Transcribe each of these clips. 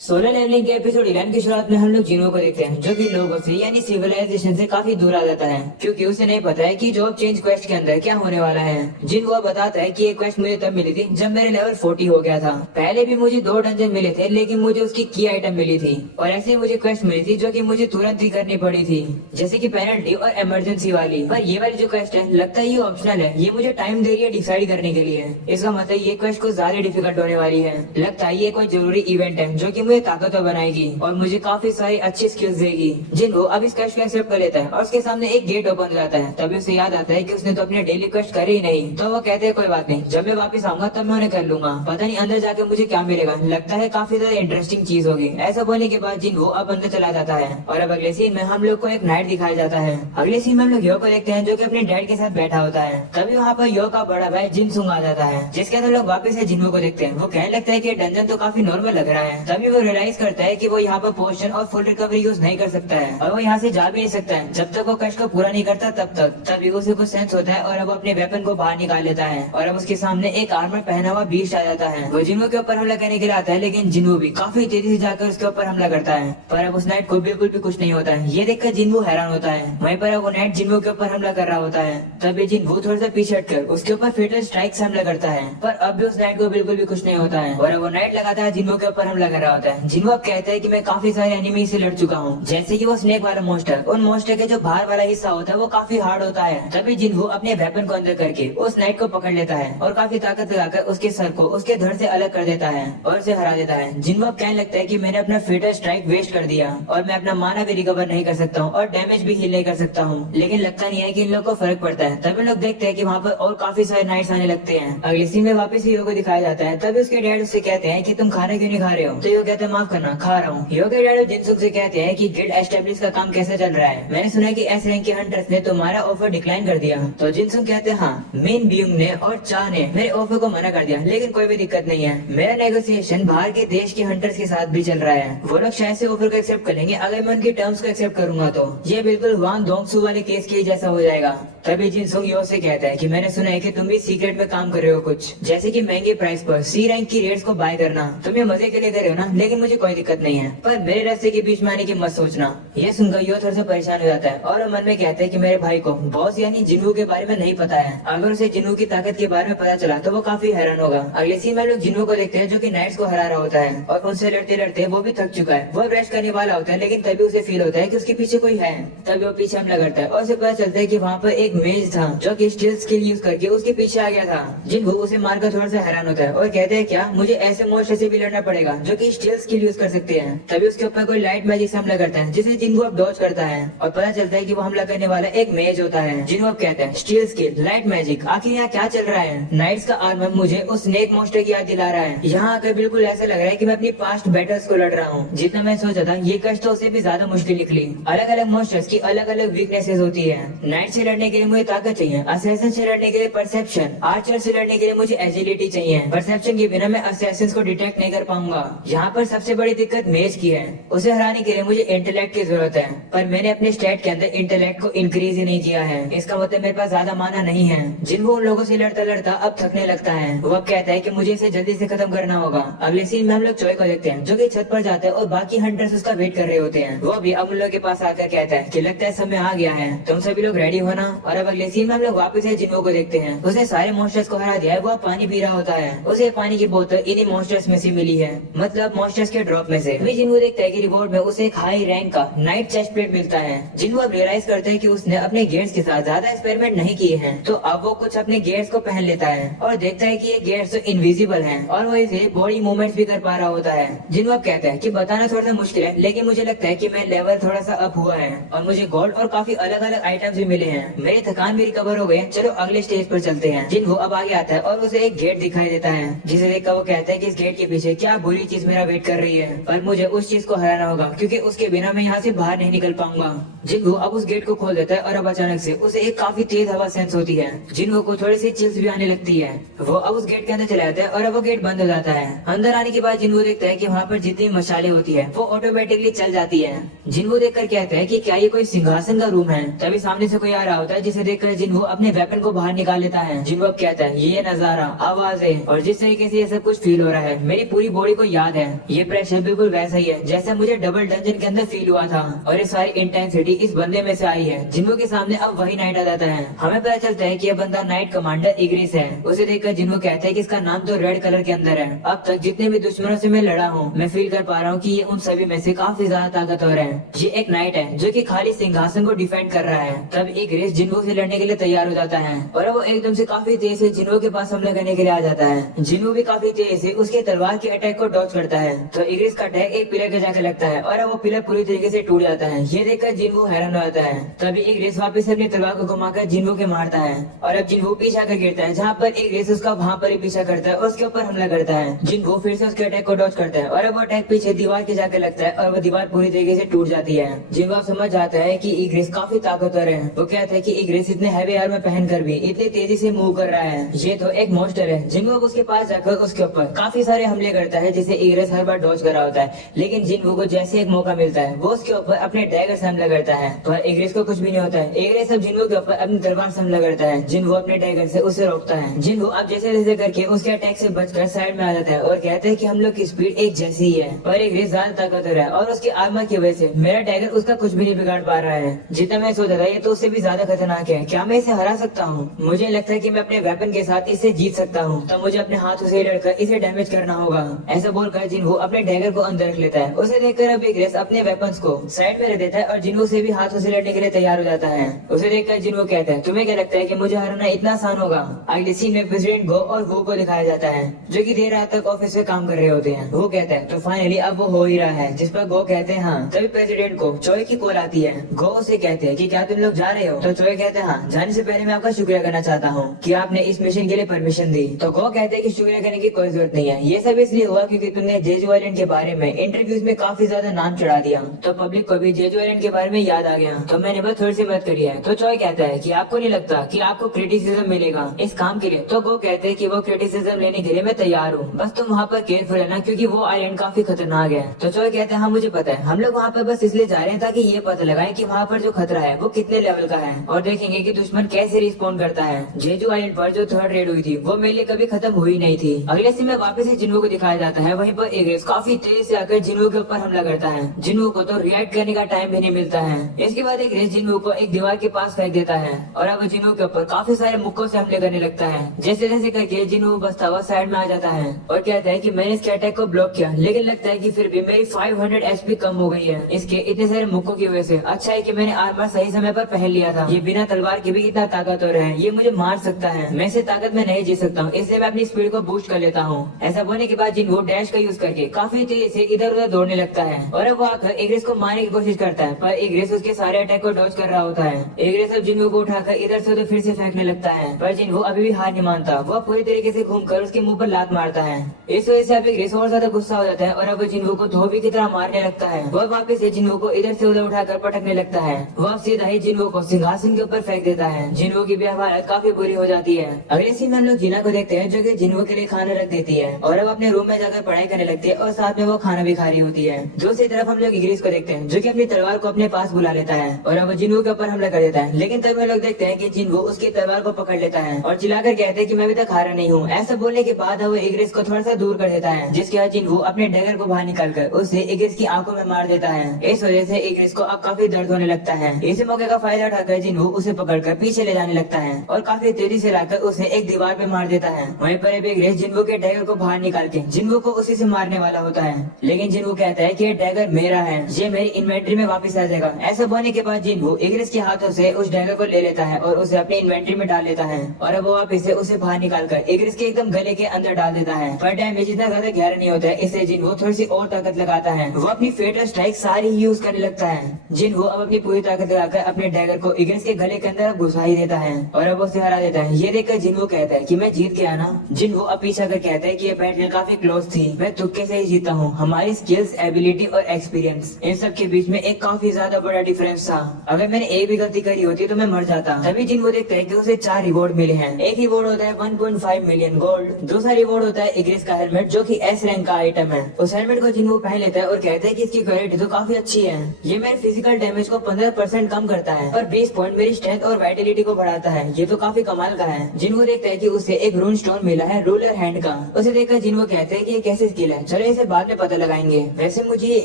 Solar levelling के episode 11 की शुरुआत में हम लोग जिनो को देखते हैं जो कि लोगों से यानी सिविलाइजेशन से काफी दूर आ जाता है क्योंकि उसे नहीं पता है कि जॉब चेंज क्वेस्ट के अंदर क्या होने वाला है। जिन वो बताता है कि ये क्वेस्ट मुझे तब मिली थी जब मेरे लेवल 40 हो गया था। पहले भी मुझे 2 डंजन मिले थे लेकिन मुझे उसकी की आइटम मिली थी और ऐसे ही मुझे क्वेस्ट मिली थी जो की मुझे तुरंत ही करनी पड़ी थी, जैसे की पेनल्टी और इमरजेंसी वाली। पर ये वाली जो क्वेस्ट है लगता है ये ऑप्शनल है, ये मुझे टाइम दे रही है डिसाइड करने के लिए। इसका मतलब ये क्वेस्ट कुछ ज्यादा डिफिकल्ट होने वाली है। लगता है ये कोई जरूरी इवेंट है जो की मुझे ताकतवर बनाएगी और मुझे काफी सारी अच्छी स्किल्स देगी। जिनको अब इस क्वेस्ट को एक्सेप्ट कर लेता है और उसके सामने एक गेट ओपन हो जाता है। तभी उसे याद आता है कि उसने तो अपने डेली क्वेस्ट करे ही नहीं। तो वो कहते हैं कोई बात नहीं, जब मैं वापस आऊंगा तब मैं उन्हें कर लूंगा। पता नहीं अंदर जाके मुझे क्या मिलेगा, लगता है काफी ज्यादा इंटरेस्टिंग चीज होगी। ऐसा बोलने के बाद जिन वो अब अंदर चला जाता है और अब अगले सीन में हम लोग को एक नाइट दिखाया जाता है। अगले सीन में हम लोग यो को देखते हैं जो की अपने डैड के साथ बैठा होता है। तभी वहाँ पर यो का बड़ा भाई जिनसुंग आ जाता है जिसके अंदर लोग वापस से जिन्हो को देखते हैं। वो कहने लगता है कि डंजन तो काफी नॉर्मल लग रहा है। तभी वो रियलाइज करता है कि वो यहाँ पर पोशन और फुल रिकवरी यूज नहीं कर सकता है और वो यहाँ से जा भी नहीं सकता है जब तक वो कष्ट को पूरा नहीं करता तब तक। तभी उसे कुछ सेंस होता है और अब अपने वेपन को बाहर निकाल लेता है और अब उसके सामने एक आर्मर पहना हुआ बीस्ट आ जाता है। वो जिन्हो के ऊपर हमला करने के लिए आता है लेकिन जिन्हो भी काफी तेजी से जाकर उसके ऊपर हमला करता है। पर अब उस नाइट को बिल्कुल भी कुछ नहीं होता है। ये देखकर जिन्हो हैरान होता है। वहीं पर अब वो नाइट जिन्हो के ऊपर हमला कर रहा होता है। तभी जिन्हो थोड़ा सा पीछे हटकर उसके ऊपर फेटल स्ट्राइक से हमला करता है पर अब भी उस नाइट को बिल्कुल भी कुछ नहीं होता है और अब वो नाइट लगातार है जिन्हो के ऊपर हमला कर रहा होता है। जिन्हो अब कहता है कि मैं काफी सारे एनिमी से लड़ चुका हूँ, जैसे कि वो स्नेक वाला मोस्टर। उन मोस्टर के जो बाहर वाला हिस्सा होता है वो काफी हार्ड होता है। तभी जिन्हो अपने वेपन को अंदर करके उस नाइट को पकड़ लेता है और काफी ताकत लगाकर उसके सर को उसके धड़ से अलग कर देता है और उसे हरा देता है। जिन्हो अब कहने लगता है कि मैंने अपना फेटल स्ट्राइक वेस्ट कर दिया और मैं अपना माना भी रिकवर नहीं कर सकता हूँ और डैमेज भी हील नहीं कर सकता हूँ, लेकिन लगता नहीं है कि इन लोग को फर्क पड़ता है। तभी लोग देखते हैं कि वहाँ पर और काफी सारे नाइट्स आने लगते हैं। अगले सीन में वापस यो को दिखाया जाता है। तभी उसके डैड उससे कहते हैं कि तुम खाना क्यों नहीं खा रहे हो। तो यो कहते हैं माफ करना, खा रहा हूँ। यो के डैड जिनसुक से कहते हैं कि गिल्ड एस्टेब्लिश का काम कैसे चल रहा है, मैंने सुना है कि एस रैंक के हंटर्स ने तुम्हारा ऑफर डिक्लाइन कर दिया। तो जिनसुक कहते हैं हाँ, मेन बीइंग ने और चा ने मेरे ऑफर को मना कर दिया, लेकिन कोई भी दिक्कत नहीं है। मेरा नेगोशिएशन बाहर के देश के हंटर्स के साथ भी चल रहा है। वो लोग शायद से ऑफर को एक्सेप्ट कर लेंगे अगर मैं उनकी टर्म्स को एक्सेप्ट करूंगा। तो ये बिल्कुल वांग दोंगसू वाले केस के जैसा हो जाएगा। तभी जिनसुक यो से कहता है कि मैंने सुना है कि तुम भी सीक्रेट में काम कर रहे हो कुछ, जैसे कि महंगे प्राइस पर सी रैंक की रेट्स को बाय करना। तुम ये मजे के लिए कर रहे हो ना, लेकिन मुझे कोई दिक्कत नहीं है, पर मेरे रास्ते के बीच में आने की मत सोचना। ये सुनकर यो थोड़ा सा परेशान हो जाता है और मन में कहता है कि मेरे भाई को बॉस यानी जिन्हू के बारे में नहीं पता है। अगर उसे जिन्हू की ताकत के बारे में पता चला तो वो काफी हैरान होगा। अगले सीन में लोग जिन्हू को देखते हैं जो कि नाइट्स को हरा रहा होता है और उनसे लड़ते लड़ते वो भी थक चुका है। वो रेस्ट करने वाला होता है लेकिन तभी उसे फील होता है कि उसके पीछे कोई है। तभी वो पीछे हमला करता है और उसे पता चलता है कि वहाँ पर एक मेज था जो कि स्टील स्किल यूज करके उसके पीछे आ गया था। जिन्हू उसे मारकर थोड़ा सा हैरान होता है और कहते हैं क्या मुझे ऐसे मोस्टर से भी लड़ना पड़ेगा जो कि स्टील स्किल यूज कर सकते हैं। तभी उसके ऊपर कोई लाइट मैजिक से हमला करता है जिसे जिन्हू अब डॉज करता है और पता चलता है कि वो हमला करने वाला एक मेज होता है। जिन्हू अब कहते हैं स्टील स्किल लाइट मैजिक, आखिर यहाँ क्या चल रहा है। नाइट्स का आर्मर मुझे उस स्नेक मोस्टर की याद दिला रहा है। यहाँ आकर बिल्कुल ऐसा लग रहा है कि मैं अपनी पास्ट बैटल्स को लड़ रहा हूँ। जितना मैं सोचा था ये कष्ट तो उससे भी ज्यादा मुश्किल निकली। अलग अलग मोस्टर्स की अलग अलग वीकनेसेस होती है। नाइट से लड़ने के लिए मुझे ताकत चाहिए, असैसिन से लड़ने के लिए परसेप्शन, आर्चर से लड़ने के लिए मुझे एजिलिटी चाहिए। परसेप्शन के बिना मैं असैसिन्स को डिटेक्ट नहीं कर पाऊंगा। यहाँ पर सबसे बड़ी दिक्कत मेज की है, उसे हराने के लिए मुझे इंटेलेक्ट की जरूरत है, पर मैंने अपने स्टेट के अंदर इंटेलेक्ट को इंक्रीज ही नहीं किया है। इसका मतलब मेरे पास ज्यादा माना नहीं है। जिनको उन लोगों से लड़ता लड़ता अब थकने लगता है। वो अब कहता है कि मुझे इसे जल्दी से खत्म करना होगा। अगले सीन में हम लोग चोय को देखते हैं जो कि छत पर जाता है और बाकी हंटर्स उसका वेट कर रहे होते हैं। वो भी अब उन लोगों के पास आकर कहता है कि लगता है समय आ गया है, तुम सभी लोग रेडी हो ना। और अब अगले सीन में हम लोग वापस है जिन्हो को देखते हैं। उसने सारे मॉन्स्टर्स को हरा दिया है। वो पानी पी रहा होता है। उसे पानी की बोतल इन्हीं मॉन्स्टर्स में से मिली है, मतलब मॉन्स्टर्स के ड्रॉप में से। जिन्हो देखता है कि रिवॉर्ड में उसे एक हाई रैंक का नाइट चेस्ट प्लेट मिलता है। जिन्हो अब रियलाइज करता है कि उसने अपने गेयर्स के साथ ज्यादा एक्सपेरिमेंट नहीं किए हैं, तो अब वो कुछ अपने गेयर्स को पहन लेता है और देखता है कि ये गेयर्स इनविजिबल हैं और वो इसे बॉडी मूवमेंट्स भी कर पा रहा होता है। जिन्हो अब कहता है कि बताना थोड़ा सा मुश्किल है, लेकिन मुझे लगता है कि मैं लेवल थोड़ा सा अप हुआ है और मुझे गोल्ड और काफी अलग अलग आइटम्स भी मिले हैं। मेरी थकान भी रिकवर हो गई। चलो अगले स्टेज पर चलते हैं। जिन्हो अब आगे आता है और उसे एक गेट दिखाई देता है, जिसे देखकर वो कहता है कि इस गेट के पीछे क्या बुरी चीज मेरा वेट कर रही है, पर मुझे उस चीज को हराना होगा क्योंकि उसके बिना मैं यहाँ से बाहर नहीं निकल पाऊंगा। जिन्हो अब उस गेट को खोल देता है और अब अचानक से उसे एक काफी तेज हवा सेंस होती है। जिन्हो को थोड़ी सी चिल्स भी आने लगती है। वो अब उस गेट के अंदर चला जाता है और अब वो गेट बंद हो जाता है। अंदर आने के बाद जिन्हो देखता है कि वहाँ पर जितनी मशाले होती है वो ऑटोमेटिकली चल जाती है। जिन्हो देखकर कहता है कि क्या ये कोई सिंहासन का रूम है। तभी सामने से कोई आ रहा होता है जिसे देखकर जिन्हो अपने वेपन को बाहर निकाल लेता है। जिन्हो कहता है ये नजारा, आवाजें और जिस तरीके से ये सब कुछ फील हो रहा है मेरी पूरी बॉडी को याद है। ये प्रेशर बिल्कुल वैसा ही है जैसा मुझे डबल डंजन के अंदर फील हुआ था और ये सारी इंटेंसिटी इस बंदे में से आई है। जिन्हो के सामने अब वही नाइट आ जाता है। हमें पता चलता है कि यह बंदा नाइट कमांडर इग्रिस है। उसे देखकर जिन्हो कहता है कि इसका नाम तो रेड कलर के अंदर है। अब तक जितने भी दुश्मनों से मैं लड़ा हूँ मैं फील कर पा रहा हूँ कि ये उन सभी में से काफी ज्यादा ताकतवर है। ये एक नाइट है जो कि खाली सिंहासन को डिफेंड कर रहा है। तब इग्रिस जिन्हो से लड़ने के लिए तैयार हो जाता है और वो एकदम से काफी तेज से जिन्हो के पास हमला करने के लिए आ जाता है। जिन्हो भी काफी तेज से उसके तलवार के अटैक को डॉज करता है तो इग्रिस का अटैक एक पिलर के जाकर लगता है और वो पिलर पूरी तरीके से टूट जाता है। ये देखकर जिन्हो हैरान हो जाता है। तभी इग्रिस वापस अपनी तलवार को घुमाकर जिन्हो के मारता है और अब जिन्हो पीछा कर गिरता है। जहाँ पर इग्रिस उसका वहाँ पर ही पीछा करता है और उसके ऊपर हमला करता है। जिन्हो फिर से उसके अटैक को डॉज करता है और अब वो अटैक पीछे दीवार के जाकर लगता है और वो दीवार पूरी तरीके से टूट जाती है। जिन्हो समझ जाता है कि इग्रिस काफी ताकतवर है। वो कहता है कि इग्रिस इतने हैवी आर्मर पहनकर भी इतनी तेजी से मूव कर रहा है, ये तो एक मॉन्स्टर है। जिन्हो उसके पास जाकर उसके ऊपर काफी सारे हमले करता है जिसे इग्रिस हर बार डॉज कर रहा होता है। लेकिन जिन्हो को जैसे एक मौका मिलता है वो उसके ऊपर अपने डैगर से हमला करता है पर इग्रिस को कुछ भी नहीं होता है। इग्रिस अब जिन्हो के ऊपर अपनी तलवार से हमला करता है। जिन्हो अपने डैगर से उसे रोकता है। जिन्हो अब जैसे जैसे करके उसके अटैक से बचकर साइड में आ जाता है और कहता है कि हम लोग की स्पीड एक जैसी ही है पर इग्रिस ज्यादा ताकतवर है और उसकी आर्मर की वजह से मेरा डैगर उसका कुछ भी नहीं बिगाड़ पा रहा है। जितना मैं सोचा था ये तो उससे भी ज्यादा खतरनाक है। क्या मैं इसे हरा सकता हूँ? मुझे लगता है कि मैं अपने वेपन के साथ इसे जीत सकता हूँ तो मुझे अपने हाथों से लड़कर इसे डैमेज करना होगा। ऐसा बोलकर जिन्हो अपने डैगर को अंदर रख लेता है। उसे देखकर अब इग्रिस अपने वेपन्स को साइड में रख देता है और जिन्हो से भी हाथों से लड़ने के लिए तैयार हो जाता है। उसे देखकर जिन्हो कहता है तुम्हें क्या लगता है कि मुझे हराना इतना आसान होगा? अगले सीन में प्रेसिडेंट गो और वो को दिखाया जाता है जो कि देर रात तक ऑफिस में काम कर रहे होते हैं। वो कहता है तो फाइनली अब वो हो ही रहा है, जिस पर गो कहते हैं हाँ। तभी प्रेसिडेंट को चोय की कॉल आती है। गो उसे कहते हैं कि क्या तुम लोग जा रहे हो? तो चोय कहते हैं हाँ, जाने से पहले मैं आपका शुक्रिया करना चाहता हूँ कि आपने इस मिशन के लिए परमिशन दी। तो गो कहते हैं कि शुक्रिया करने की कोई जरूरत नहीं है, ये सब इसलिए हुआ क्योंकि तुमने जेजू आइलैंड के बारे में इंटरव्यूज में काफी ज्यादा नाम चढ़ा दिया तो पब्लिक को भी जेजू आइलैंड के बारे में याद आ गया तो मैंने बस थोड़ी सी मदद करी है। तो चोय कहता है कि आपको नहीं लगता कि आपको क्रिटिसिज्म मिलेगा इस काम के लिए? तो गो कहते हैं कि वो क्रिटिसिज्म लेने के लिए मैं तैयार हूँ, बस तुम वहाँ पर केयरफुल रहना क्योंकि वो आइलैंड काफी खतरनाक है। तो चोय कहते हैं हाँ मुझे पता है, हम लोग वहाँ पर बस इसलिए जा रहे हैं ताकि ये पता लगाए कि वहाँ पर जो खतरा है वो कितने लेवल का है और देखेंगे कि दुश्मन कैसे रिस्पॉन्ड करता है। जेजू आइलैंड पर जो थर्ड रेड हुई थी वो मेरे लिए कभी खत्म हुई नहीं थी। अगले सीन में वापस से जिन्हो को दिखाया जाता है। वहीं पर इग्रिस काफी तेजी से आकर जिन्हो के ऊपर हमला करता है। जिन्हो को तो रिएक्ट करने का टाइम भी नहीं मिलता है। इसके बाद इग्रिस जिन्हो को एक दीवार के पास फेंक देता है और अब जिन्हो के ऊपर काफी सारे मुक्कों से हमले करने लगता है। जैसे जैसे करके जिन्हो बसता हुआ साइड में आ जाता है और कहता है कि मैंने इसके अटैक को ब्लॉक किया लेकिन लगता है कि फिर भी मेरी 500 एचपी कम हो गई है इसके इतने सारे मुक्कों की वजह से। अच्छा है कि मैंने आर्मर सही समय पर पहन लिया था। ये बिना तलवार के भी इतना ताकतवर है, ये मुझे मार सकता है। मैं इसे ताकत में नहीं जीत सकता हूँ इसलिए मैं अपनी स्पीड को बूस्ट कर लेता हूँ। ऐसा बोलने के बाद जिन्हो डैश का यूज करके काफी तेजी से इधर उधर दौड़ने लगता है और अब वो आकर इग्रिस को मारने की कोशिश करता है पर इग्रिस उसके सारे अटैक को डॉज कर रहा होता है। इग्रिस अब जिन्हो को उठाकर इधर से उधर फिर से फेंकने लगता है पर जिन्हो अभी भी हार नहीं मानता। वो पूरी तरीके से घूमकर उसके मुंह पर लात मारता है। इस वजह से अब इग्रिस और ज्यादा गुस्सा हो जाता है और अब जिन्हो को धोबी की तरह मारने लगता है। वह वापस से जिन्हो को इधर से उधर उठाकर पटकने लगता है। वह सीधा ही जिन्हो को सिंहासन के ऊपर फेंक देता है। जिन्हो की भी हालत काफी बुरी हो जाती है। अगले सीन में हम लोग जीना को देखते हैं जो कि जिन्हो के लिए खाना रख देती है और अब अपने रूम में जाकर पढ़ाई करने लगती है और साथ में वो खाना भी खा रही होती है। दूसरी तरफ हम लोग इग्रिस को देखते हैं जो कि अपनी तलवार को अपने पास बुला लेता है और अब जिन्हो के ऊपर हमला कर देता है। लेकिन तब हम लोग देखते हैं कि जिन्हो उसकी तलवार को पकड़ लेता है और चिल्लाकर कहते हैं कि मैं अभी तक हारा नहीं हूँ। ऐसा बोलने के बाद वो इग्रिस को थोड़ा सा दूर कर देता है जिसके बाद जिन्हो अपने डैगर को बाहर निकालकर उसे इग्रिस की आंखों में मार देता है। इस वजह से इग्रिस को अब काफी दर्द होने लगता है। इसी मौके का फायदा उठाकर जिन्हो उसे पकड़कर पीछे ले जाने लगता है और काफी तेजी से लाकर उसे एक दीवार पे मार देता है। वहीं पर अब इग्रिस जिन्हो के डैगर को बाहर निकाल के जिन्हो को उसी से मारने वाला होता है लेकिन जिन्हो कहता है कि ये डैगर मेरा है, ये मेरी इन्वेंट्री में वापस आ जाएगा। ऐसा बोलने के बाद जिन्हो इग्रिस के हाथों से उस डैगर को ले लेता है और उसे अपनी इन्वेंट्री में डाल लेता है और अब वो वापस से उसे बाहर निकालकर इग्रिस के एकदम गले के अंदर डाल देता है। पर डैमेज इतना ज्यादा गहरा नहीं होता है इससे जिन्हो थोड़ी सी और ताकत लगाता है। वो अपनी फेटल स्ट्राइक सारी यूज करने लगता है। जिन्हो अब अपनी पूरी ताकत लगाकर अपने डैगर को इग्रिस के गले के अंदर घुसा ही देता है और अब उसे हरा देता है। ये देखकर जिन्हो कहता है कि मैं जीत गया ना। जिन्हो अब पीछा कर कहता है कि ये बैटल काफी क्लोज थी, मैं तुक्के से ही जीता हूँ। हमारी स्किल्स, एबिलिटी और एक्सपीरियंस इन सब के बीच में एक काफी ज्यादा बड़ा डिफरेंस था। अगर मैंने एक भी गलती करी होती तो मैं मर जाता। तभी जिन्हो देखता है कि उसे 4 रिवॉर्ड मिले हैं। एक रिवॉर्ड होता है 1.5 मिलियन गोल्ड, दूसरा रिवॉर्ड होता है इग्रिस का हेलमेट जो कि एस रैंक का आइटम है। उस हेलमेट को जिन्हो पहन लेता है और कहता है कि इसकी क्वालिटी तो काफी अच्छी है, ये मेरे फिजिकल डैमेज को 15% कम करता है और 20 पॉइंट मेरी स्ट्रेंथ और वाइटलिटी को बढ़ाता है। ये तो काफी कमाल का है। जिन्हो देखता है कि उसे एक रून स्टोन मिला है रूलर हैंड का। उसे देखकर जिन्हो कहते हैं कि ये कैसे स्किल है, चलो इसे बाद में पता लगाएंगे। वैसे मुझे ये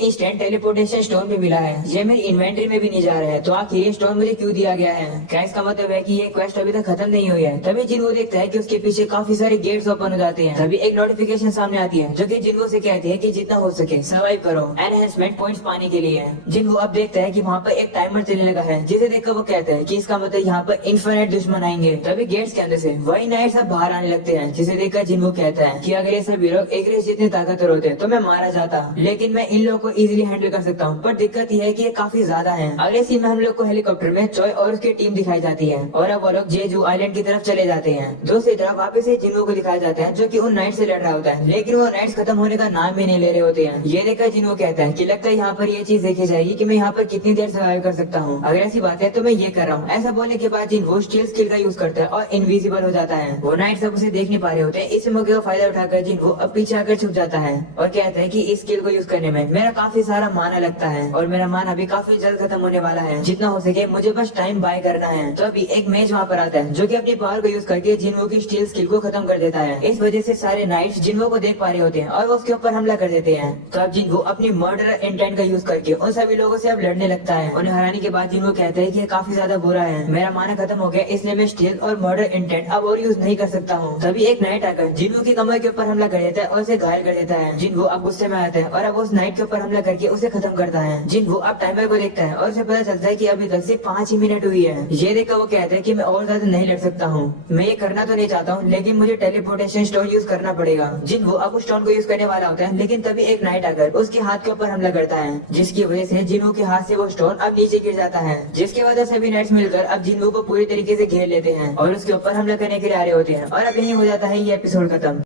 इंस्टेंट टेलीपोर्टेशन स्टोन भी मिला है, ये मेरी इन्वेंटरी में भी नहीं जा रहा है, तो आखिर ये स्टोन मुझे क्यों दिया गया है? क्या इसका मतलब है कि ये क्वेस्ट अभी तक खत्म नहीं हुई है? तभी जिन्हो देखता है कि उसके पीछे काफी सारे गेट्स ओपन हो जाते हैं। तभी एक नोटिफिकेशन सामने आती है जो कि जिन्हो से कहती है कि जितना हो सके सर्वाइव करो एनहेंसमेंट पॉइंट्स पाने के लिए। जिन्हो अब देखता है कि वहाँ पर एक टाइमर चलने लगा है, जिसे देखकर वो कहता है कि इसका मतलब यहाँ पर इन्फिनिट दुश्मन आएंगे। तभी गेट्स के अंदर से वही नाइट सब बाहर आने लगते हैं, जिसे देखकर जिन्हो कहता है कि अगर ये सभी लोग एक रेस जितने ताकतवर होते तो मैं मारा जाता, लेकिन मैं इन लोगों को इजीली हैंडल कर सकता हूँ। पर दिक्कत यह है कि ये काफी ज्यादा है। अगले सीन में हम लोग को हेलीकॉप्टर में चॉय और उसकी टीम दिखाई जाती है और अब वो लोग जेजू आइलैंड की तरफ चले जाते हैं। दूसरी तरफ वापस से जिन्हो को दिखाया जाता है जो कि उन नाइट से लड़ रहा होता है, लेकिन वो नाइट्स खत्म होने का नाम भी नहीं ले रहे होते हैं। ये देखकर जिन्हो कहता है कि लगता है यहाँ पर ये चीज देखी जाएगी कि मैं यहाँ पर कितनी देर सर्वाइव कर सकता हूँ। अगर ऐसी बात है तो मैं ये कर रहा हूँ। ऐसा बोलने के बाद जिन्हो स्टील स्किल का यूज करता है और इनविजिबल हो जाता है। वो नाइट सब उसे देख नहीं पा रहे होते हैं। इस मौके का फायदा उठाकर जिन्हो अब पीछे आकर छुप जाता है और कहता है कि इस स्किल को यूज करने में मेरा काफी सारा माना लगता है और मेरा माना भी काफी जल्द खत्म होने वाला है। जितना हो सके मुझे बस टाइम बाय करना है। तो अभी एक मेज वहाँ पर आता है जो कि अपनी पावर को यूज करके जिन्हो की स्टील स्किल को खत्म कर देता है। इस वजह से सारे नाइट्स जिन्हो को देख पा रहे होते हैं और वो उसके ऊपर हमला कर देते हैं। तो अब जिन्हो अपनी मर्डर इंटेंट का यूज करके उन सभी लोगों से अब लड़ने लगता है। उन्हें हराने के बाद जिन्हो कहता है कि काफी ज्यादा बुरा है, मेरा माना खत्म हो गया, इसलिए मैं स्टील और मर्डर इंटेंट अब और यूज नहीं कर सकता हूँ। तभी एक नाइट आकर जिन्हो की कमर के ऊपर हमला कर देता है और उसे घायल कर देता है। जिन्हो अब गुस्से में आता है और अब उस नाइट के ऊपर हमला करके उसे खत्म करता है। जिन्हो अब टाइमर को देखता है और उसे पता चलता है कि अभी तक सिर्फ 5 ही मिनट हुई है। ये देखकर वो कहता है कि मैं और ज्यादा नहीं लड़ सकता हूँ, मैं ये करना तो नहीं चाहता हूँ, लेकिन मुझे टेलीपोर्टेशन स्टोन यूज करना पड़ेगा। जिन्हो अब उस स्टोन को यूज करने वाला होता है, लेकिन तभी एक नाइट आकर उसके हाथ के ऊपर हमला करता है, जिसकी वजह से जिन्हो के हाथ से वो स्टोन अब नीचे गिर जाता है। जिसके बाद सभी नाइट्स मिलकर अब जिन्हो को पूरी तरीके से घेर लेते हैं और उसके ऊपर हमला करने के लिए आ रहे होते हैं। और अब यही हो जाता है ये एपिसोड खत्म।